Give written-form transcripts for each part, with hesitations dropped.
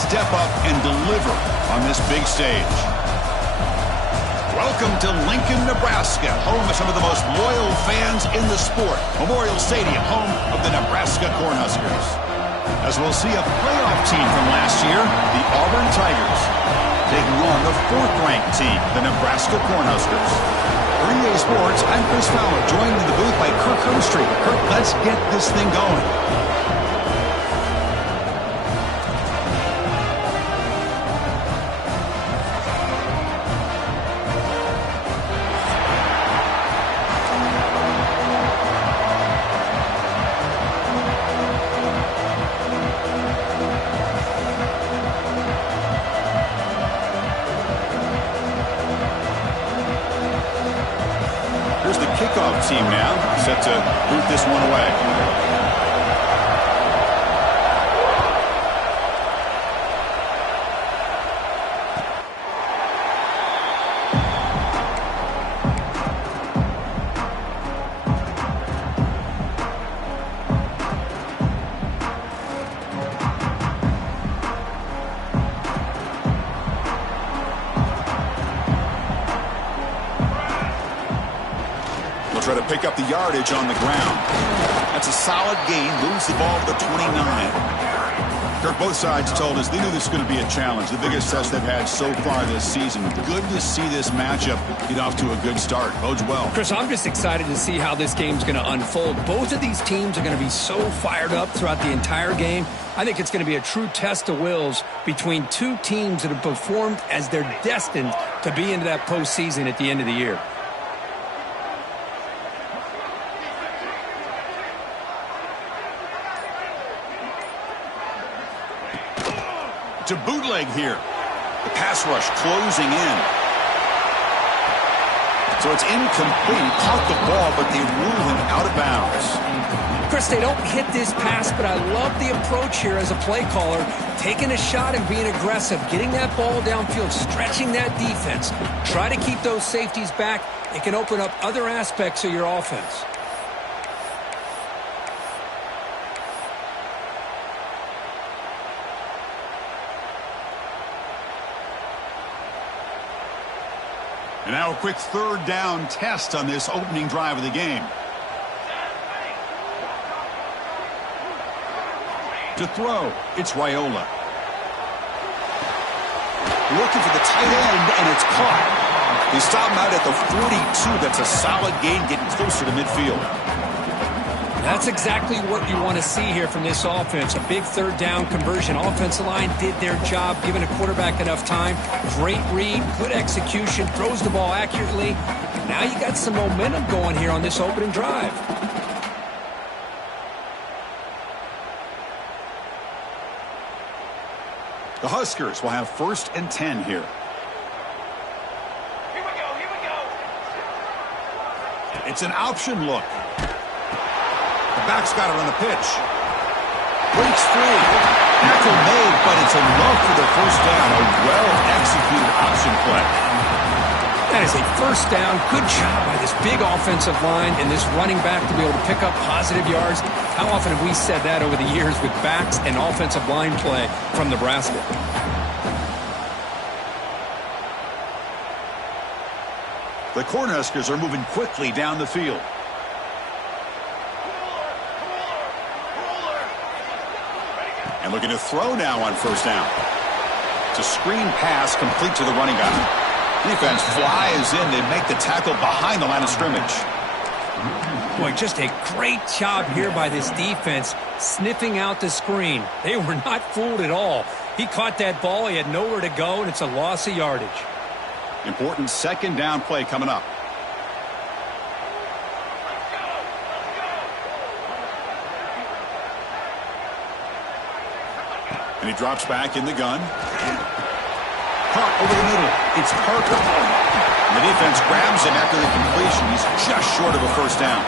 step up and deliver on this big stage. Welcome to Lincoln, Nebraska, home of some of the most loyal fans in the sport. Memorial Stadium, home of the Nebraska Cornhuskers. As we'll see a playoff team from last year, the Auburn Tigers, taking on the 4th-ranked team, the Nebraska Cornhuskers. For EA Sports, I'm Chris Fowler, joined in the booth by Kirk Hermstreet. Kirk, let's get this thing going. Kickoff team now, set to boot this one away. Try to pick up the yardage on the ground. That's a solid gain. Moves the ball to the 29. Kirk, both sides told us they knew this was going to be a challenge. The biggest test they've had so far this season. Good to see this matchup get off to a good start. Bodes well. Chris, I'm just excited to see how this game's going to unfold. Both of these teams are going to be so fired up throughout the entire game. I think it's going to be a true test of wills between two teams that have performed as they're destined to be into that postseason at the end of the year. To bootleg here. The pass rush closing in. So it's incomplete. He caught the ball, but they rule him out of bounds. Chris, they don't hit this pass, but I love the approach here as a play caller. Taking a shot and being aggressive. Getting that ball downfield. Stretching that defense. Try to keep those safeties back. It can open up other aspects of your offense. And now a quick 3rd down test on this opening drive of the game. To throw, it's Raiola. Looking for the tight end, and it's caught. They stop him out at the 42. That's a solid gain, getting closer to midfield. That's exactly what you want to see here from this offense. A big 3rd down conversion. Offensive line did their job, giving a quarterback enough time. Great read, good execution, throws the ball accurately. Now you got some momentum going here on this opening drive. The Huskers will have 1st and 10 here. Here we go. It's an option look. The back's got it on the pitch. Breaks free. Tackle made, but it's enough for the 1st down. A well-executed option play. That is a 1st down. Good job by this big offensive line and this running back to be able to pick up positive yards. How often have we said that over the years with backs and offensive line play from Nebraska? The Cornhuskers are moving quickly down the field. And looking to throw now on 1st down. It's a screen pass complete to the running back. Defense flies in. They make the tackle behind the line of scrimmage. Boy, just a great job here by this defense, sniffing out the screen. They were not fooled at all. He caught that ball. He had nowhere to go, and it's a loss of yardage. Important 2nd down play coming up. And he drops back in the gun. Caught over the middle. It's Parker. And the defense grabs him after the completion. He's just short of a 1st down.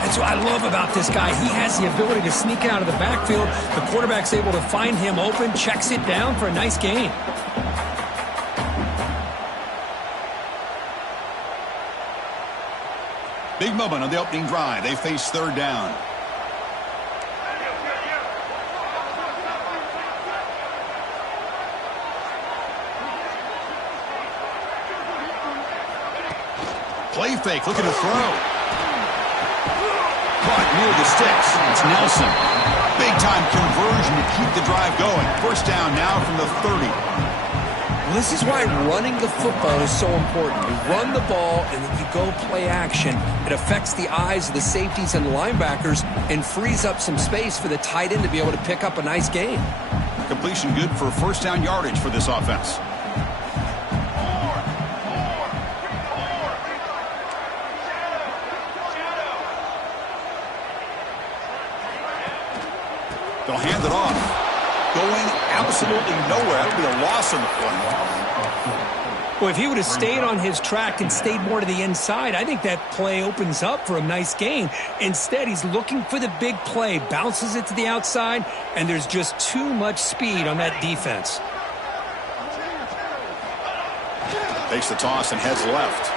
That's what I love about this guy. He has the ability to sneak out of the backfield. The quarterback's able to find him open, checks it down for a nice gain. Big moment on the opening drive. They face 3rd down. Play fake, looking to throw. Caught near the sticks. It's Nelson. Big-time conversion to keep the drive going. First down now from the 30. Well, this is why running the football is so important. You run the ball, and then you go play action. It affects the eyes of the safeties and the linebackers and frees up some space for the tight end to be able to pick up a nice gain. Completion good for first down yardage for this offense. They'll hand it off. Going absolutely nowhere. That'll be a loss on the play. Well, if he would have stayed on his track and stayed more to the inside, I think that play opens up for a nice gain. Instead, he's looking for the big play, bounces it to the outside, and there's just too much speed on that defense. Takes the toss and heads left.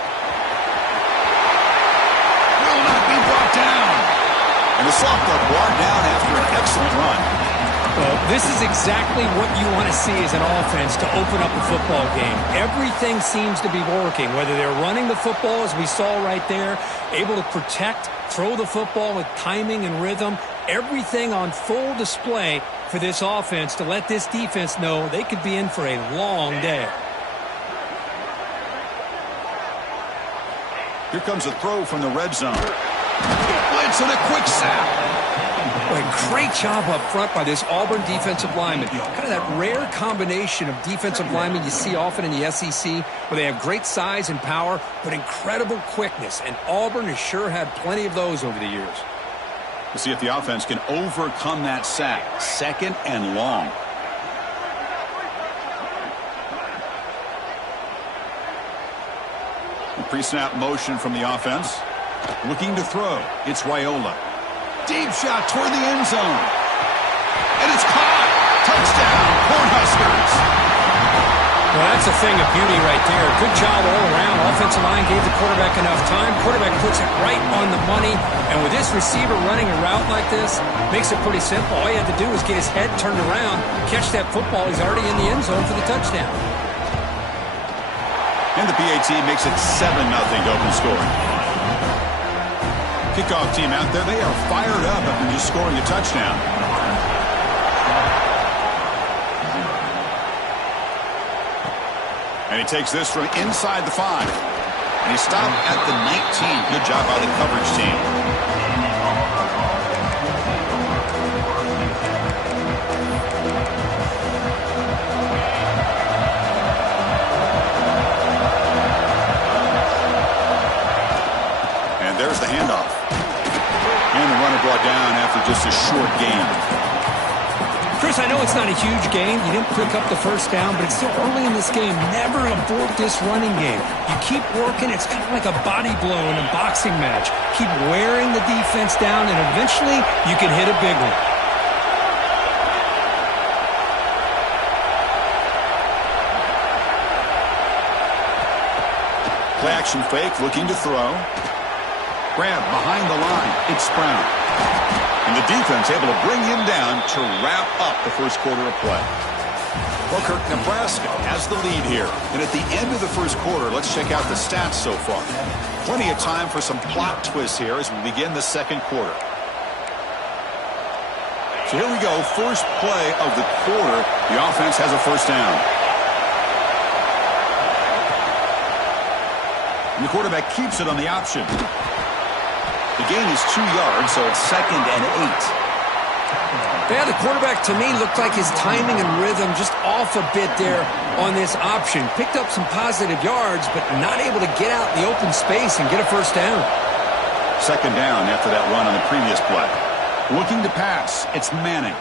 Will not be brought down. And the sophomore brought down after an excellent run. Well, this is exactly what you want to see as an offense to open up a football game. Everything seems to be working, whether they're running the football, as we saw right there, able to protect, throw the football with timing and rhythm, everything on full display for this offense to let this defense know they could be in for a long day. Here comes a throw from the red zone. Blitz and a quick sack. Boy, great job up front by this Auburn defensive lineman. Kind of that rare combination of defensive linemen you see often in the SEC, where they have great size and power, but incredible quickness. And Auburn has sure had plenty of those over the years. We'll see if the offense can overcome that sack. Second and long. Pre-snap motion from the offense. Looking to throw. It's Raiola. Deep shot toward the end zone. And it's caught. Touchdown, Cornhuskers. Well, that's a thing of beauty right there. Good job all around. Offensive line gave the quarterback enough time. Quarterback puts it right on the money. And with this receiver running a route like this, makes it pretty simple. All he had to do was get his head turned around, catch that football. He's already in the end zone for the touchdown. And the PAT makes it 7-0 to open scoring. Kickoff team out there, they are fired up after just scoring a touchdown. And he takes this from inside the 5. And he stopped at the 19. Good job by the coverage team. There's the handoff. And the runner brought down after just a short gain. Chris, I know it's not a huge gain. You didn't pick up the first down, but it's still early in this game. Never abort this running game. You keep working. It's kind of like a body blow in a boxing match. Keep wearing the defense down, and eventually you can hit a big one. Play action fake, looking to throw. Grab behind the line. It's Brown. And the defense able to bring him down to wrap up the first quarter of play. Well, Kirk, Nbraska has the lead here. And at the end of the first quarter, let's check out the stats so far. Plenty of time for some plot twists here as we begin the second quarter. So here we go. First play of the quarter. The offense has a first down. And the quarterback keeps it on the option. The gain is 2 yards, so it's 2nd and 8. Yeah, the quarterback, to me, looked like his timing and rhythm just off a bit there on this option. Picked up some positive yards, but not able to get out in the open space and get a first down. 2nd down after that run on the previous play. Looking to pass. It's Manning.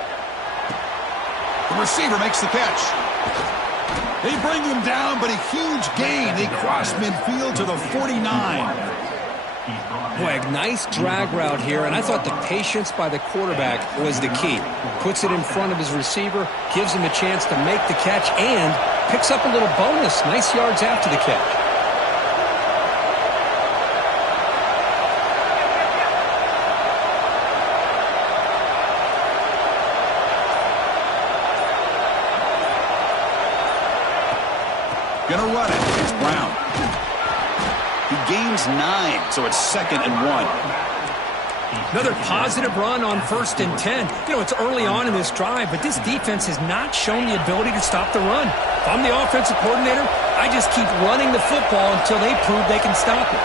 The receiver makes the catch. They bring him down, but a huge gain. They cross midfield to the 49. Boy, a nice drag route here, and I thought the patience by the quarterback was the key. Puts it in front of his receiver, gives him a chance to make the catch, and picks up a little bonus. Nice yards after the catch. Gonna run it. It's Brown. He gains 9, so it's 2nd and 1. Another positive run on 1st and 10. You know, it's early on in this drive, but this defense has not shown the ability to stop the run. If I'm the offensive coordinator, I just keep running the football until they prove they can stop it.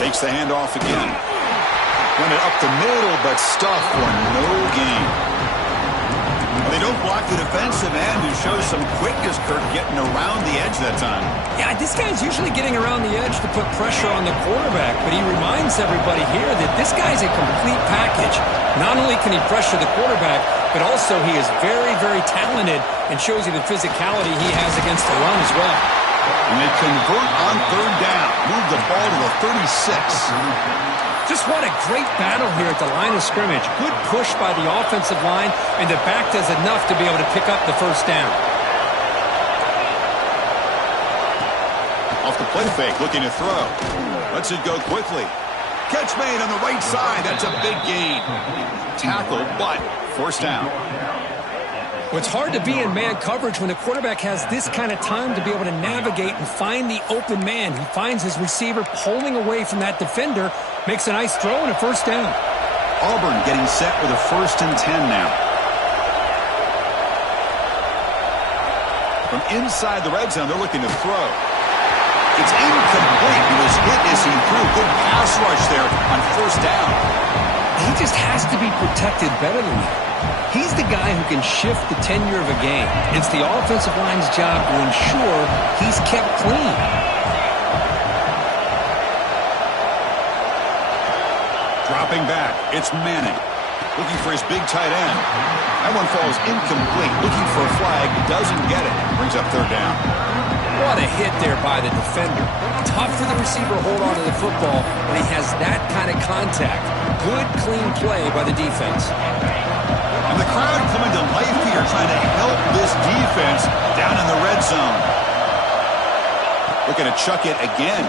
Takes the handoff again. Run it up the middle, but stuffed for no gain. They don't block the defensive end, who shows some quickness, Kurt, getting around the edge that time. Yeah, this guy's usually getting around the edge to put pressure on the quarterback, but he reminds everybody here that this guy's a complete package. Not only can he pressure the quarterback, but also he is very, very talented and shows you the physicality he has against the run as well. And they convert on 3rd down. Move the ball to the 36. Just what a great battle here at the line of scrimmage. Good push by the offensive line, and the back does enough to be able to pick up the 1st down. Off the play fake, looking to throw. Lets it go quickly. Catch made on the right side. That's a big gain. Tackle, but 1st down. Well, it's hard to be in man coverage when the quarterback has this kind of time to be able to navigate and find the open man. He finds his receiver pulling away from that defender, makes a nice throw and a 1st down. Auburn getting set with a 1st and 10 now. From inside the red zone, they're looking to throw. It's incomplete. He was hit as he threw. Good pass rush there on 1st down. He just has to be protected better than that. He's the guy who can shift the tenure of a game. It's the offensive line's job to ensure he's kept clean. Dropping back, it's Manning. Looking for his big tight end. That one falls incomplete. Looking for a flag, doesn't get it. Brings up 3rd down. What a hit there by the defender. Tough for the receiver to hold on to the football when he has that kind of contact. Good, clean play by the defense. And the crowd coming to life here, trying to help this defense down in the red zone. Looking to chuck it again.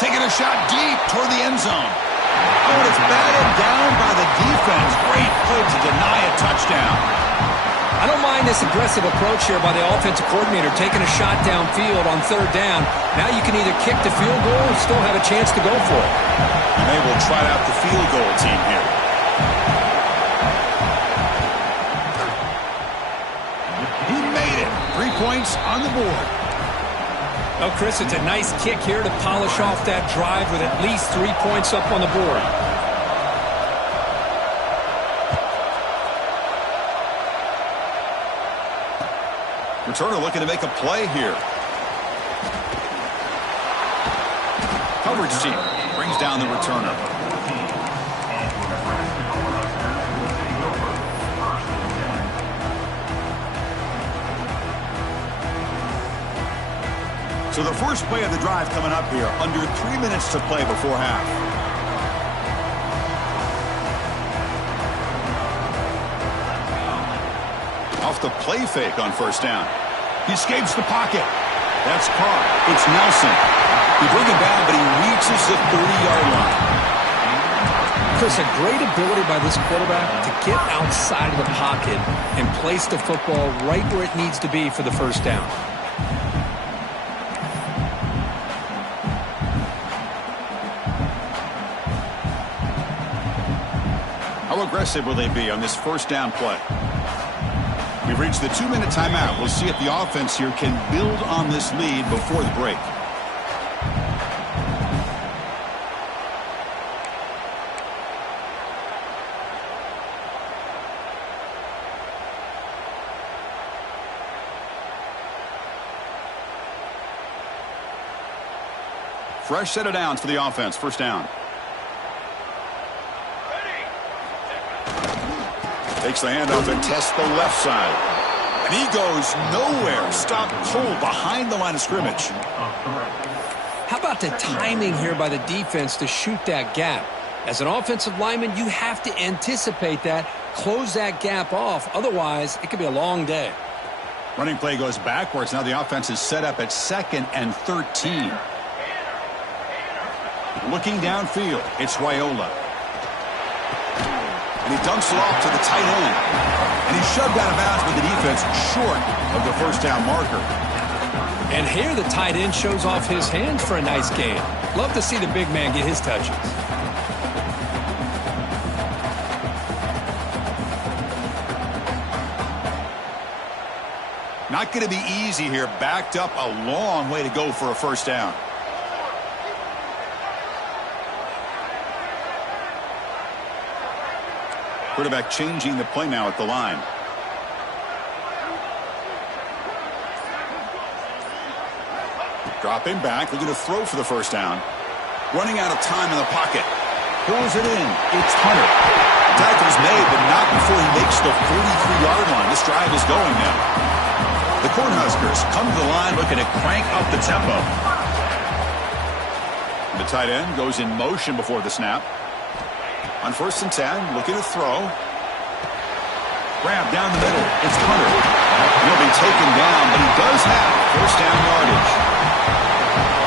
Taking a shot deep toward the end zone. Oh, and it's batted down by the defense. Great play to deny a touchdown. I don't mind this aggressive approach here by the offensive coordinator, taking a shot downfield on 3rd down. Now you can either kick the field goal or still have a chance to go for it. And they will try out the field goal team here. He made it. 3 points on the board. Well, Chris, it's a nice kick here to polish off that drive with at least 3 points up on the board. Returner looking to make a play here. Coverage team brings down the returner. So the first play of the drive coming up here. Under 3 minutes to play before half. Off the play fake on 1st down. He escapes the pocket. That's caught. It's Nelson. He brings him down, but he reaches the 30-yard line. Chris, a great ability by this quarterback to get outside of the pocket and place the football right where it needs to be for the 1st down. How aggressive will they be on this 1st down play? We've reached the 2-minute timeout. We'll see if the offense here can build on this lead before the break. Fresh set of downs for the offense. 1st down. Takes the handoff and tests the left side. And he goes nowhere. Stop cold behind the line of scrimmage. How about the timing here by the defense to shoot that gap? As an offensive lineman, you have to anticipate that, close that gap off. Otherwise, it could be a long day. Running play goes backwards. Now the offense is set up at 2nd and 13. Looking downfield, it's Raiola. And he dunks it off to the tight end. And he's shoved out of bounds with the defense short of the 1st down marker. And here the tight end shows off his hands for a nice gain. Love to see the big man get his touches. Not going to be easy here. Backed up a long way to go for a first down. Quarterback changing the play now at the line. Dropping back, looking to throw for the first down. Running out of time in the pocket. Pulls it in. It's Hunter. Tackle's made, but not before he makes the 43-yard line. This drive is going now. The Cornhuskers come to the line looking to crank up the tempo. The tight end goes in motion before the snap. On 1st and 10, looking to throw. Grab down the middle. It's Hunter. He'll be taken down, but he does have first down yardage.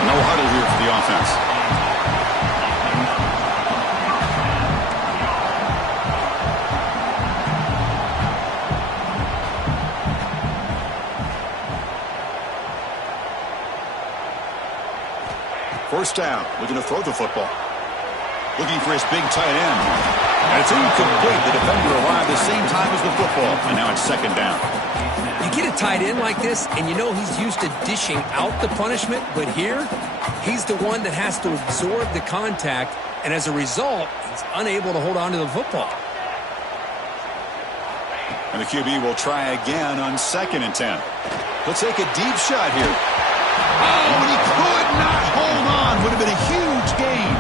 No huddle here for the offense. First down, looking to throw the football. Looking for his big tight end. And it's incomplete. The defender arrived the same time as the football. And now it's second down. You get a tight end like this, and you know he's used to dishing out the punishment. But here, he's the one that has to absorb the contact. And as a result, he's unable to hold on to the football. And the QB will try again on 2nd and 10. He'll take a deep shot here. Oh, and he could not hold on. Would have been a huge gain.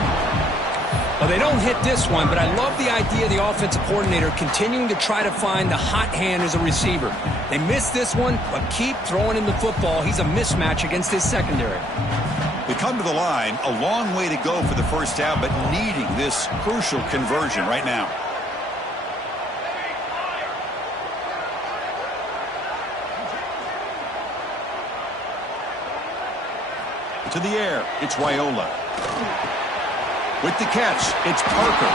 Well, they don't hit this one, but I love the idea of the offensive coordinator continuing to try to find the hot hand as a receiver. They missed this one, but keep throwing him the football. He's a mismatch against his secondary. They come to the line, a long way to go for the first down, but needing this crucial conversion right now. To the air, it's Raiola. With the catch, it's Parker.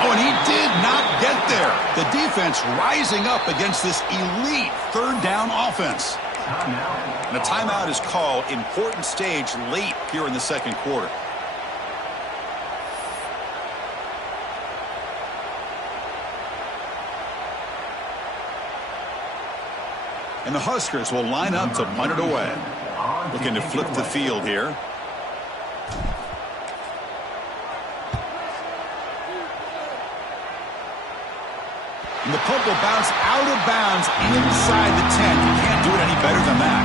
Oh, and he did not get there. The defense rising up against this elite 3rd down offense. And a timeout is called. Important stage late here in the 2nd quarter. And the Huskers will line up to punt it away. Looking to flip the field here. And the punt will bounce out of bounds inside the 10. You can't do it any better than that.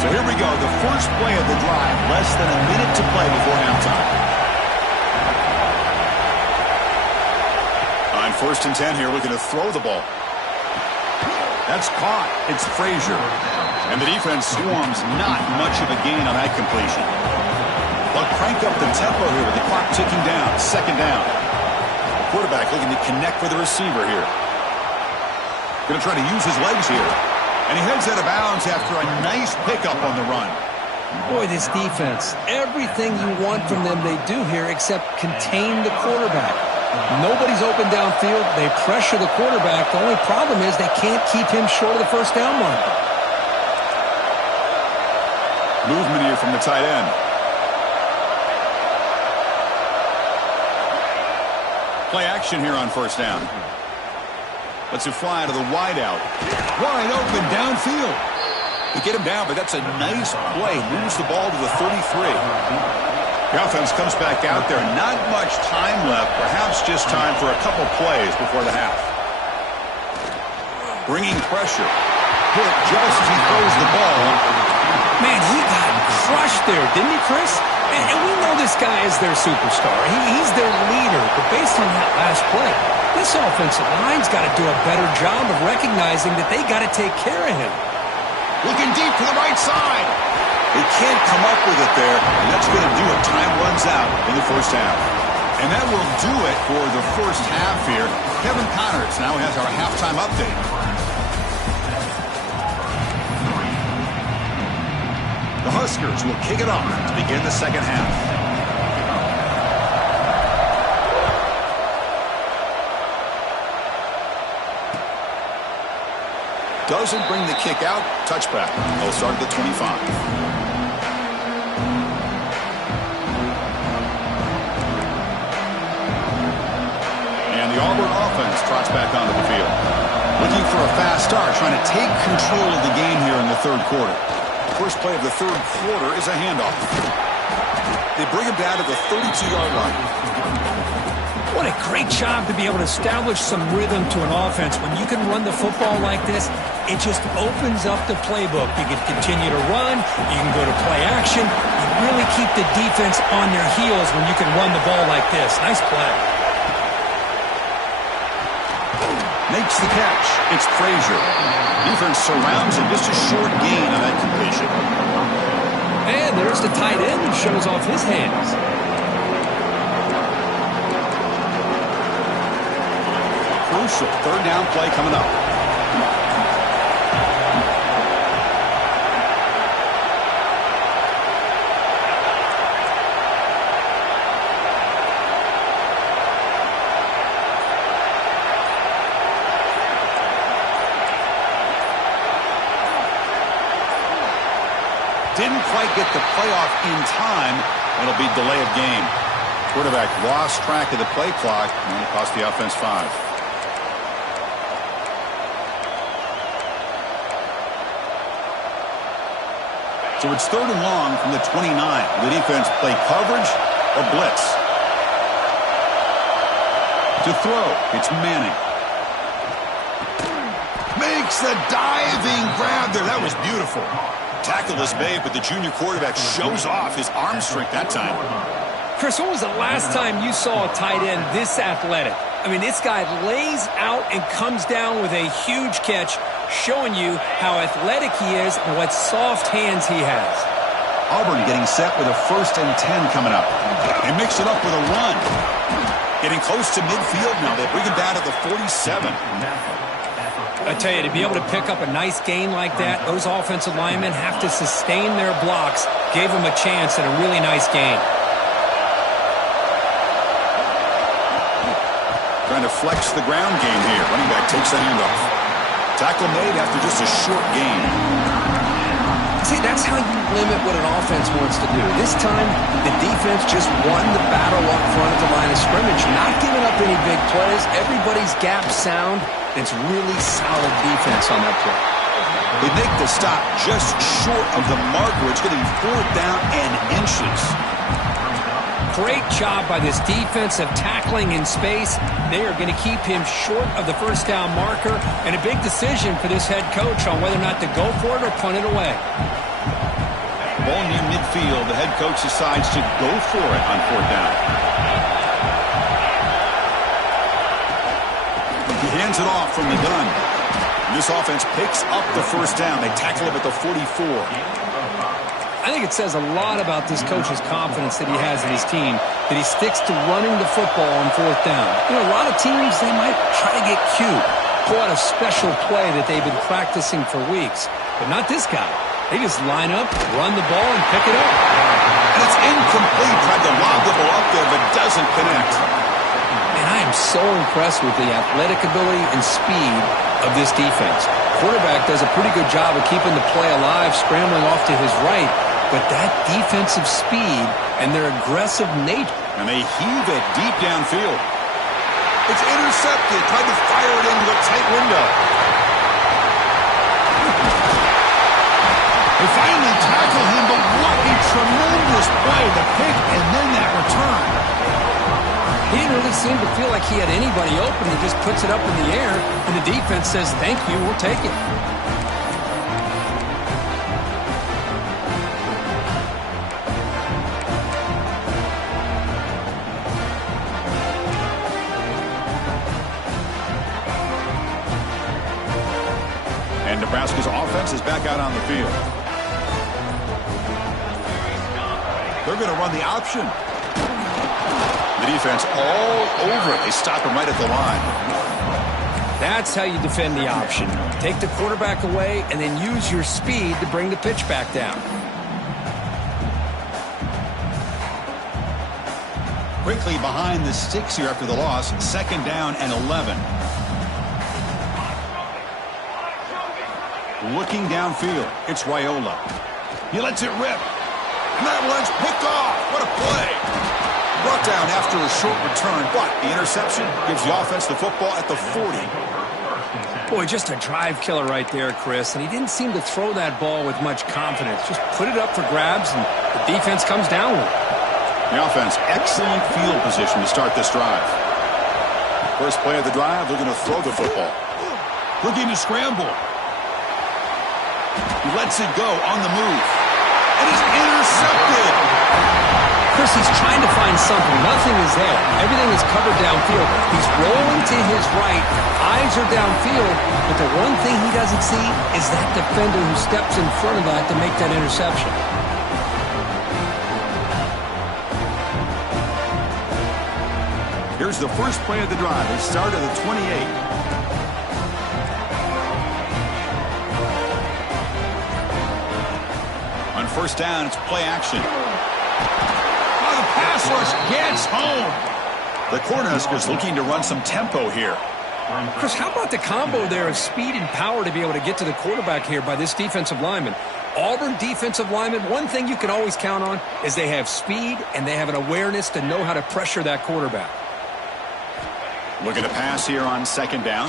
So here we go. The first play of the drive. Less than a minute to play before halftime. On 1st and 10 here, looking to throw the ball. That's caught. It's Frazier. And the defense swarms. Not much of a gain on that completion. They'll crank up the tempo here with the clock ticking down. 2nd down. Quarterback looking to connect with the receiver here. Going to try to use his legs here. And he heads out of bounds after a nice pickup on the run. Boy, this defense, everything you want from them they do here except contain the quarterback. Nobody's open downfield. They pressure the quarterback. The only problem is they can't keep him short of the first down mark. Movement here from the tight end. Play action here on 1st down. Lets it fly to the wideout. Wide open downfield. They get him down, but that's a nice play. Moves the ball to the 33. The offense comes back out there. Not much time left. Perhaps just time for a couple plays before the half. Bringing pressure. Hit just as he throws the ball. Man, he got crushed there, didn't he, Chris? And we know this guy is their superstar. He's their leader. But based on that last play, this offensive line's got to do a better job of recognizing that they got to take care of him. Looking deep to the right side. They can't come up with it there, and that's going to do it. Time runs out in the first half. And that will do it for the first half here. Kevin Connors now has our halftime update. The Huskers will kick it off to begin the second half. Doesn't bring the kick out. Touchback. They'll start at the 25. And the Auburn offense trots back onto the field. Looking for a fast start, trying to take control of the game here in the third quarter. First play of the third quarter is a handoff. They bring him down to the 32-yard line. What a great job to be able to establish some rhythm to an offense. When you can run the football like this, it just opens up the playbook. You can continue to run. You can go to play action. You really keep the defense on their heels when you can run the ball like this. Nice play. Makes the catch. It's Frazier. Defense surrounds him. Just a short gain on that completion. And there's the tight end who shows off his hands. Crucial third down play coming up. Didn't quite get the playoff in time. It'll be delay of game. Quarterback lost track of the play clock, and it cost the offense 5. So it's third and long from the 29. The defense play coverage or blitz. To throw, it's Manning. Makes the diving grab there. That was beautiful. Tackle is made, but the junior quarterback shows off his arm strength that time. Chris, when was the last time you saw a tight end this athletic? I mean, this guy lays out and comes down with a huge catch, showing you how athletic he is and what soft hands he has. Auburn getting set with a 1st and 10 coming up. They mix it up with a run. Getting close to midfield now. They bring him down to the 47. I tell you, to be able to pick up a nice gain like that, those offensive linemen have to sustain their blocks. Gave them a chance at a really nice gain. Trying to flex the ground game here. Running back takes the handoff. Tackle made after just a short gain. See, that's how you limit what an offense wants to do. This time, the defense just won the battle up front at the line of scrimmage. Not giving up any big plays. Everybody's gap sound. It's really solid defense on that play. They make the stop just short of the marker. It's getting 4th down and inches. Great job by this defensive tackling in space. They are going to keep him short of the 1st down marker, and a big decision for this head coach on whether or not to go for it or punt it away. Ball near midfield. The head coach decides to go for it on 4th down. He hands it off from the gun. This offense picks up the 1st down. They tackle him at the 44. I think it says a lot about this coach's confidence that he has in his team, that he sticks to running the football on 4th down. You know, a lot of teams, they might try to get cute, pull out a special play that they've been practicing for weeks. But not this guy. They just line up, run the ball, and pick it up. And it's incomplete. Tried to lob the ball up there, but doesn't connect. And I am so impressed with the athletic ability and speed of this defense. Quarterback does a pretty good job of keeping the play alive, scrambling off to his right. But that defensive speed and their aggressive nature. And they heave it deep downfield. It's intercepted. Tried to fire it into a tight window. They finally tackle him, but what a tremendous play. The pick and then that return. He didn't really seem to feel like he had anybody open. He just puts it up in the air, and the defense says, thank you, we'll take it. And Nebraska's offense is back out on the field. They're going to run the option. The defense all over it. They stop him right at the line. That's how you defend the option. Take the quarterback away and then use your speed to bring the pitch back down. Quickly behind the sticks here after the loss. 2nd down and 11. Looking downfield, it's Raiola. He lets it rip. And that one's picked off. What a play. Brought down after a short return, but the interception gives the offense the football at the 40. Boy, just a drive killer right there, Chris. And he didn't seem to throw that ball with much confidence. Just put it up for grabs, and the defense comes down with it. The offense, excellent field position to start this drive. First play of the drive, they're going to throw the football. Looking to scramble. He lets it go on the move. And it's intercepted. Chris, he's trying to find something. Nothing is there. Everything is covered downfield. He's rolling to his right. Eyes are downfield. But the one thing he doesn't see is that defender who steps in front of that to make that interception. Here's the first play of the drive. They start at the 28. On first down, it's play action. Oh, the pass rush gets home. The Cornhuskers looking to run some tempo here. Chris, how about the combo there of speed and power to be able to get to the quarterback here by this defensive lineman? Auburn defensive lineman, one thing you can always count on is they have speed and they have an awareness to know how to pressure that quarterback. Looking to pass here on second down.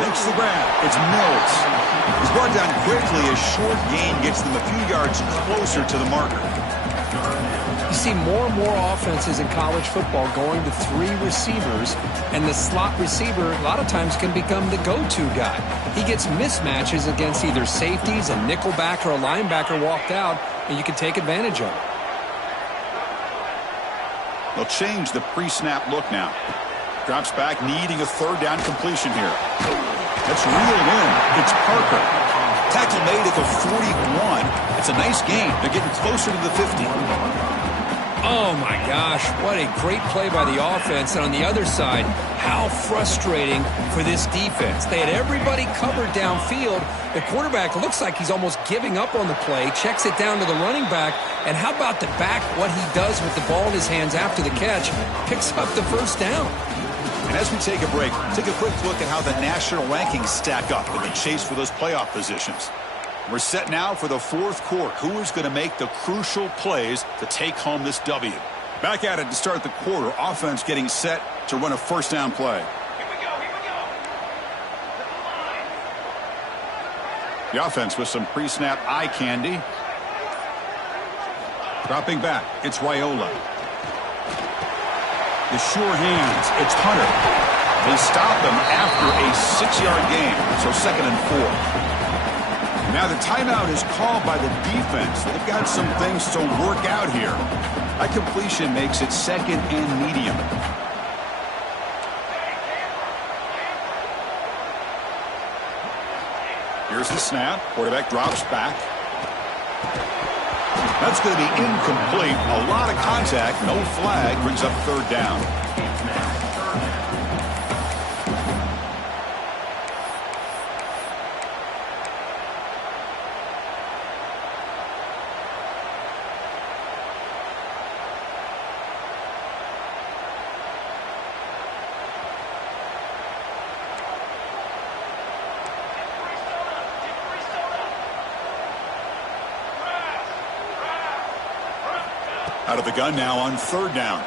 Makes the grab. It's Mills. He's brought down quickly. A short gain gets them a few yards closer to the marker. You see more and more offenses in college football going to 3 receivers, and the slot receiver a lot of times can become the go-to guy. He gets mismatches against either safeties, a nickelback, or a linebacker walked out, and you can take advantage of it. They'll change the pre-snap look now. Drops back, needing a third down completion here. That's reeled in. It's Parker. Tackle made at the 41. It's a nice gain. They're getting closer to the 50. Oh, my gosh. What a great play by the offense. And on the other side, how frustrating for this defense. They had everybody covered downfield. The quarterback looks like he's almost giving up on the play, checks it down to the running back. And how about the back, what he does with the ball in his hands after the catch, picks up the first down. And as we take a break, take a quick look at how the national rankings stack up in the chase for those playoff positions. We're set now for the fourth quarter. Who is going to make the crucial plays to take home this W? Back at it to start the quarter. Offense getting set to run a first down play. Here we go. The offense with some pre-snap eye candy. Dropping back, it's Raiola. The sure hands, it's Hunter. They stop him after a 6-yard gain, so 2nd and 4. Now the timeout is called by the defense. They've got some things to work out here. That completion makes it 2nd and medium. Here's the snap. Quarterback drops back. That's going to be incomplete. A lot of contact. No flag. Brings up third down. Out of the gun now on third down.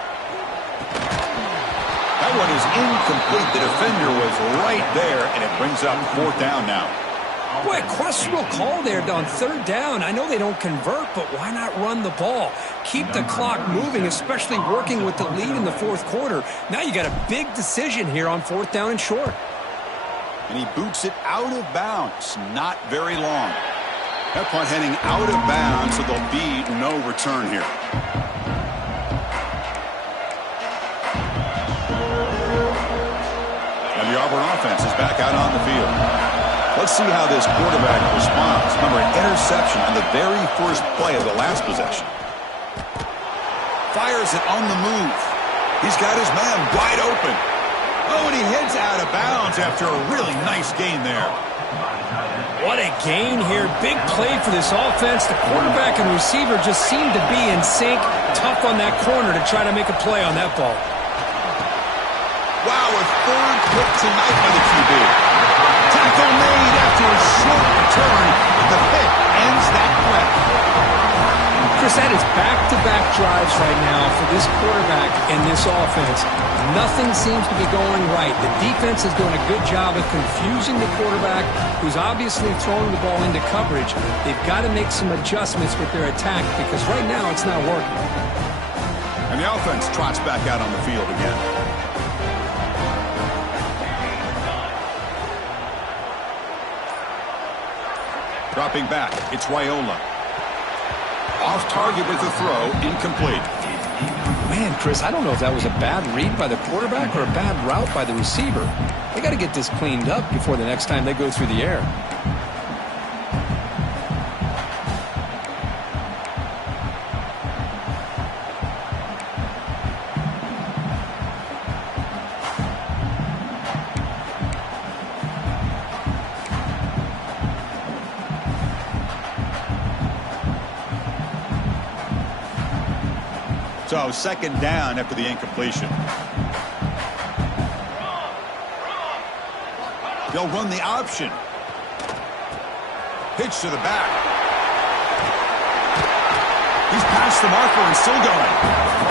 That one is incomplete. The defender was right there, and it brings up fourth down now. Boy, a questionable call there on third down. I know they don't convert, but why not run the ball? Keep the clock moving, especially working with the lead in the fourth quarter. Now you got a big decision here on fourth down and short. And he boots it out of bounds. Not very long. That punt heading out of bounds, so there'll be no return here. And the Auburn offense is back out on the field. Let's see how this quarterback responds. Remember, an interception on the very first play of the last possession. Fires it on the move. He's got his man wide open. Oh, and he heads out of bounds after a really nice gain there. What a gain here. Big play for this offense. The quarterback and receiver just seem to be in sync. Tough on that corner to try to make a play on that ball. Wow, a third pick tonight by the QB. Tackle made after a short return. The pick ends that threat. Chris, that is back-to-back drives right now for this quarterback and this offense. Nothing seems to be going right. The defense is doing a good job of confusing the quarterback, who's obviously throwing the ball into coverage. They've got to make some adjustments with their attack because right now it's not working. And the offense trots back out on the field again. Dropping back, it's Wyola. Off target with the throw, incomplete. Man, Chris, I don't know if that was a bad read by the quarterback or a bad route by the receiver. They got to get this cleaned up before the next time they go through the air. So second down after the incompletion. They'll run the option. Pitch to the back. He's past the marker and still going.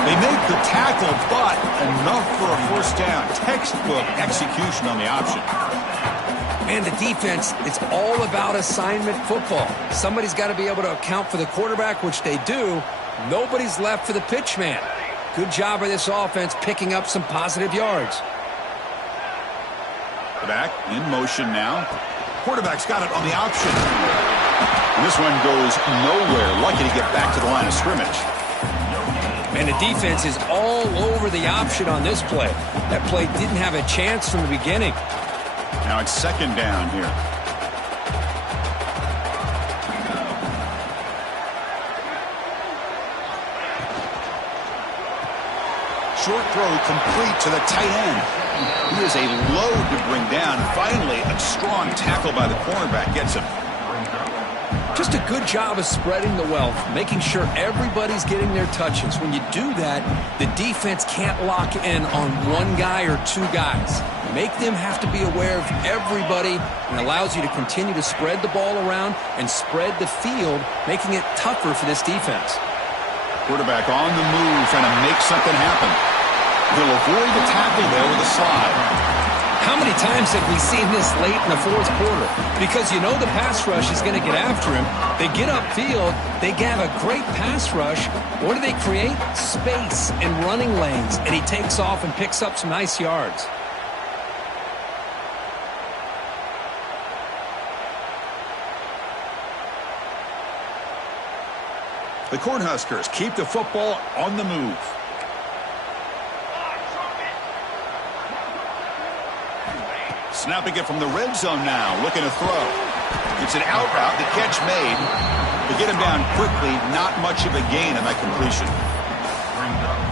They make the tackle, but enough for a first down. Textbook execution on the option. Man, the defense, it's all about assignment football. Somebody's got to be able to account for the quarterback, which they do. Nobody's left for the pitch man. Good job of this offense picking up some positive yards. Back in motion now. Quarterback's got it on the option. And this one goes nowhere. Lucky to get back to the line of scrimmage. And the defense is all over the option on this play. That play didn't have a chance from the beginning. Now it's second down here. Short throw complete to the tight end. He is a load to bring down. Finally, a strong tackle by the cornerback gets him. Just a good job of spreading the wealth, making sure everybody's getting their touches. When you do that, the defense can't lock in on one guy or two guys. Make them have to be aware of everybody, and allows you to continue to spread the ball around and spread the field, making it tougher for this defense. Quarterback on the move, trying to make something happen. He'll avoid the tackle there with a slide. How many times have we seen this late in the fourth quarter? Because you know the pass rush is going to get after him. They get upfield. They have a great pass rush. What do they create? Space and running lanes. And he takes off and picks up some nice yards. The Cornhuskers keep the football on the move. Snapping it from the red zone now, looking to throw. It's an out route, the catch made. To get him down quickly, not much of a gain on that completion.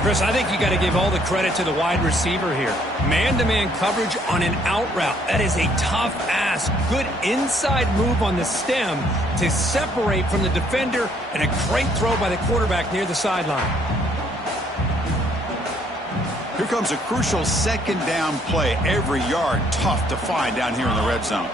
Chris, I think you got to give all the credit to the wide receiver here. Man-to-man coverage on an out route. That is a tough ask. Good inside move on the stem to separate from the defender, and a great throw by the quarterback near the sideline. Here comes a crucial second down play. Every yard tough to find down here in the red zone.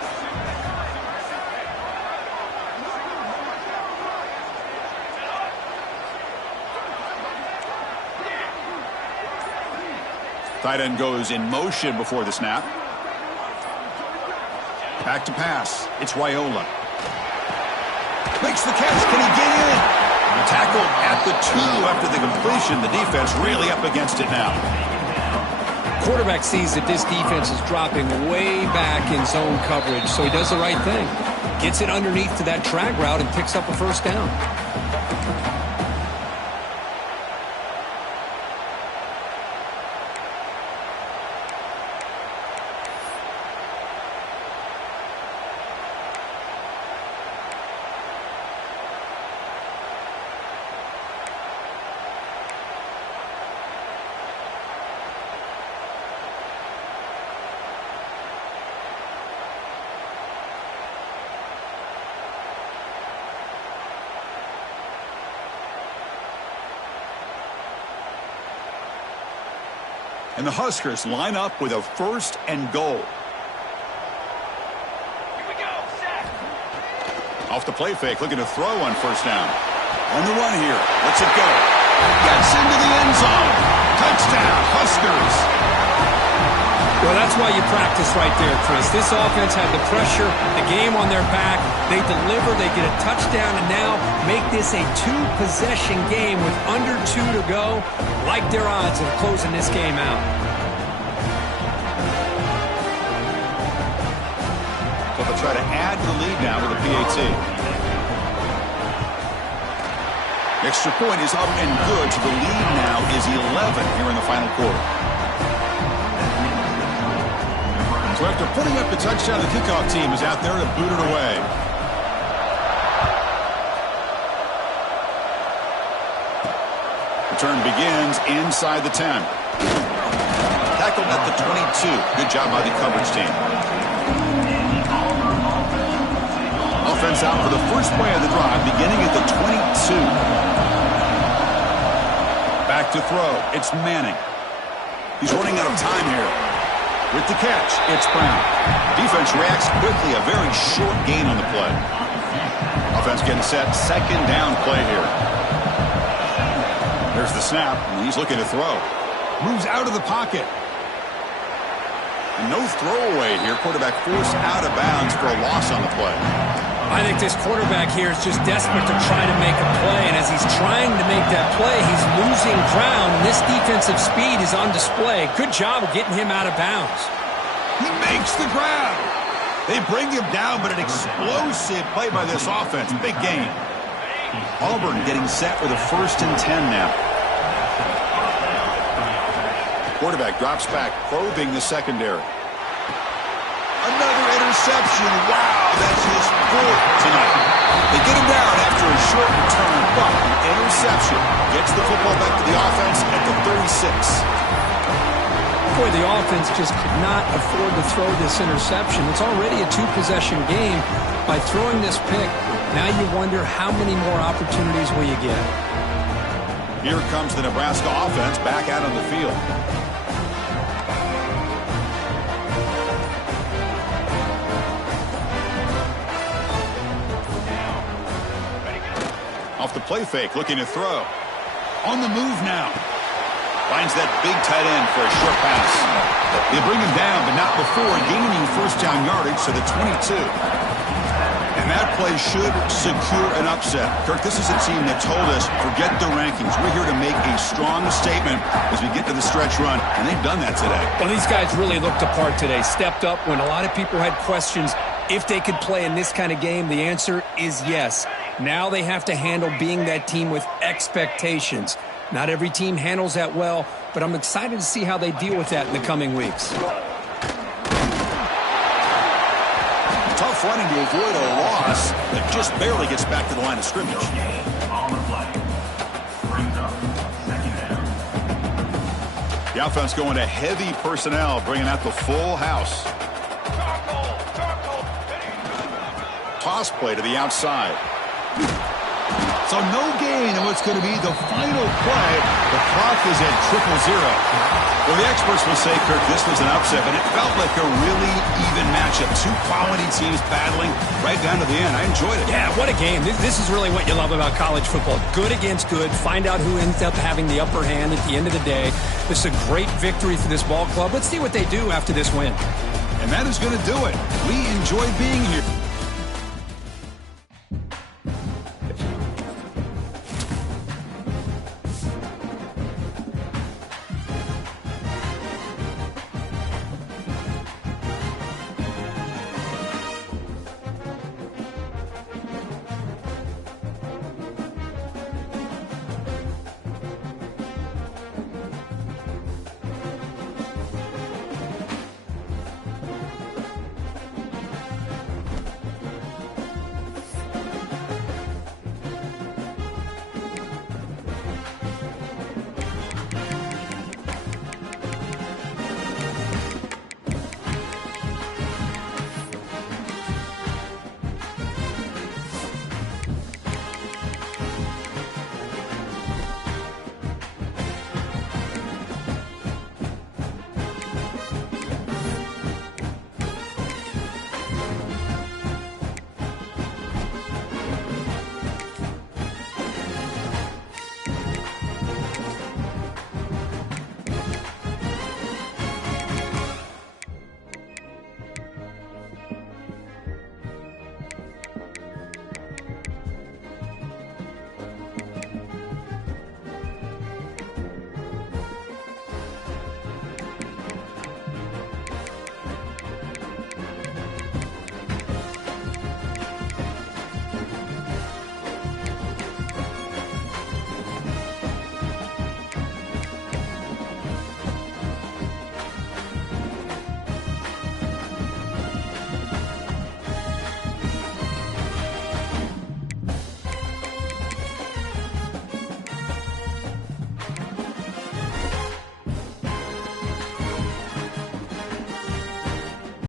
Tight end goes in motion before the snap. Back to pass. It's Wyola. Makes the catch. Can he get in? Tackled at the 2 after the completion. The defense really up against it now. Quarterback sees that this defense is dropping way back in zone coverage, so he does the right thing. Gets it underneath to that drag route and picks up a first down. And the Huskers line up with a 1st and goal. Off the play fake, looking to throw on first down. On the run here. Lets it go. Gets into the end zone. Touchdown, Huskers. Well, that's why you practice right there, Chris. This offense had the pressure, the game on their back. They deliver, they get a touchdown, and now make this a two-possession game with under 2 to go. Like their odds of closing this game out. So they'll try to add the lead now with a PAT. Extra point is up and good, so the lead now is 11 here in the final quarter. So after putting up the touchdown, the kickoff team is out there to boot it away. Return begins inside the 10. Tackled at the 22. Good job by the coverage team. Offense out for the first play of the drive, beginning at the 22. Back to throw. It's Manning. He's running out of time here. With the catch, it's Brown. Defense reacts quickly. A very short gain on the play. Offense getting set. Second down play here. There's the snap, and he's looking to throw. Moves out of the pocket. And no throwaway here. Quarterback forced out of bounds for a loss on the play. I think this quarterback here is just desperate to try to make a play, and as he's trying to make that play, he's losing ground, and this defensive speed is on display. Good job of getting him out of bounds. He makes the grab. They bring him down, but an explosive play by this offense. Big gain. Auburn getting set with a 1st and 10 now. Quarterback drops back, probing the secondary. Another interception. Wow, that's his 4th tonight. They get him down after a short return, but the interception gets the football back to the offense at the 36. Boy, the offense just could not afford to throw this interception. It's already a two-possession game. By throwing this pick, now you wonder how many more opportunities will you get. Here comes the Nebraska offense back out on the field. Off the play fake, looking to throw. On the move now. Finds that big tight end for a short pass. They bring him down, but not before gaining first down yardage to the 22. And that play should secure an upset. Kirk, this is a team that told us, forget the rankings. We're here to make a strong statement as we get to the stretch run, and they've done that today. Well, these guys really looked apart today. Stepped up when a lot of people had questions if they could play in this kind of game. The answer is yes. Now they have to handle being that team with expectations. Not every team handles that well, but I'm excited to see how they deal with that in the coming weeks. Tough running to avoid a loss that just barely gets back to the line of scrimmage. The offense going to heavy personnel, bringing out the full house. Toss play to the outside. So no gain in what's going to be the final play. The clock is at 0-0. Well, the experts will say, Kirk, this was an upset, but it felt like a really even matchup. Two quality teams battling right down to the end. I enjoyed it. Yeah, what a game. This is really what you love about college football. Good against good. Find out who ends up having the upper hand at the end of the day. This is a great victory for this ball club. Let's see what they do after this win. And that is going to do it. We enjoyed being here.